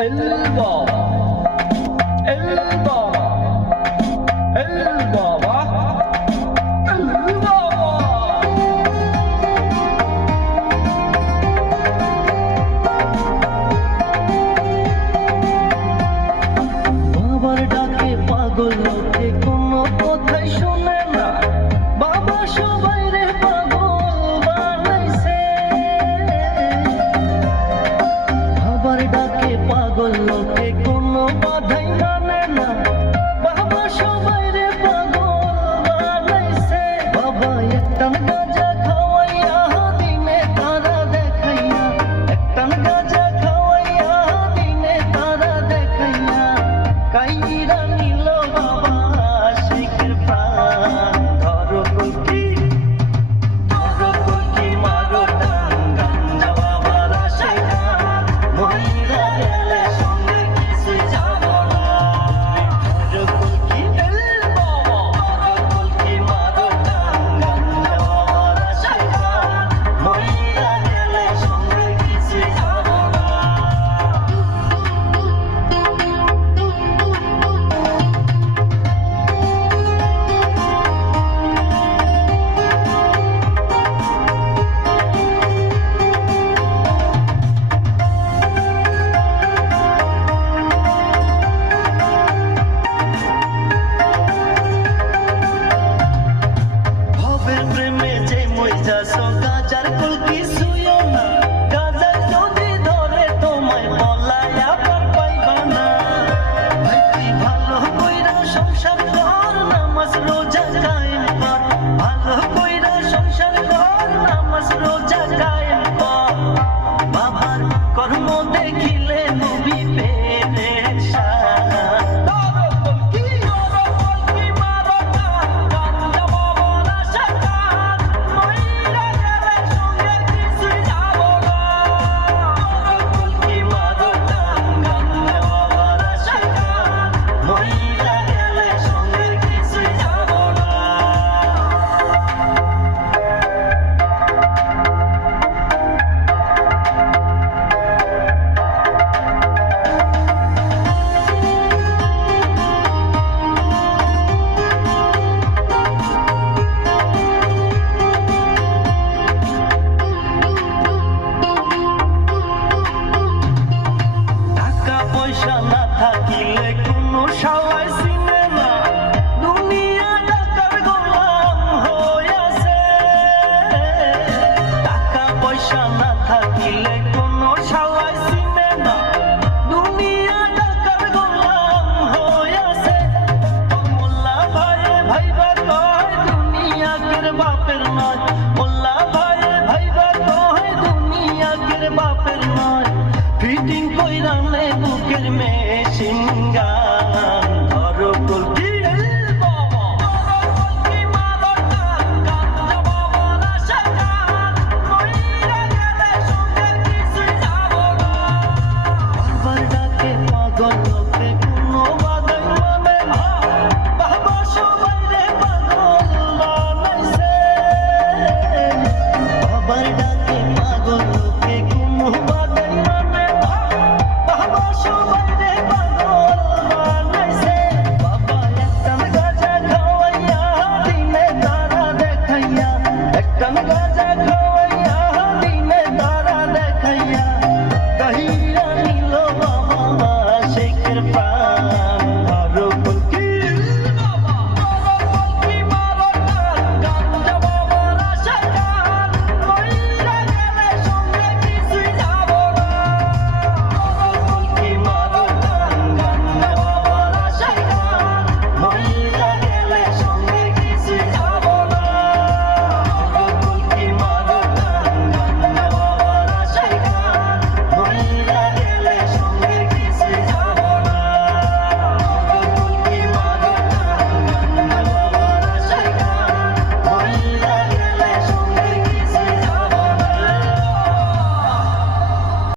বাবার ডাকে পাগল লোকে কোনো কথাই শুনে না, বাবা সবাই রে পাগল বানাইছে। বাবার ডাকে পাগল লোকে কোনো বাধাই মানে না, বাবা সবাই রে পাগল বানাইছে। বাবা একটান গাঁজা খাওয়াইয়া দিনে তারা দেখাইয়া, একটান গাঁজা খাওয়াইয়া দিনে তারা দেখাইয়া, কাইরা নিল বাবা আশিকের প্রাণ। ধরো কলকি মারো টান, গাঞ্জা বাবার আশায় গান, মহিলা গেলে সঙ্গে কিছুই যাব না। ধরো কলকি মারো টান, গাঞ্জা বাবার আশায় গান, মহিলা গেলে সঙ্গে কিছুই যাব না। ভবের প্রেমে যে মইজাছ গাজার কলকি ছুঁয়ো না, গাজা যদি ধরে তোমায় বলায় আবার পাইবা না। ভাই তুই ভালো কইরা সংসার কর, নামাজ রোজা কায়েম কর, ভালো কইরা সংসার কর, নামাজ রোজা কায়েম কর। বাবার কর্ম দেখিলে নবী পেরেশান। পয়সা না থাকিলে কোনো শালাই চিনে না, দুনিয়া টাকার গোলাম হইয়াছে। টাকা পয়সা না থাকিলে কোনো শালাই চিনে না, দুনিয়া টাকার গোলাম হইয়াছে। মোল্লা ভাইয়ে ভাইবা কয় দুনিয়া কের বাপের নয়, মোল্লা ভাইয়ে ভাইবা কয় দুনিয়া কের বাপের নয়। ফিটিং কইরা নে বুকের মেশিন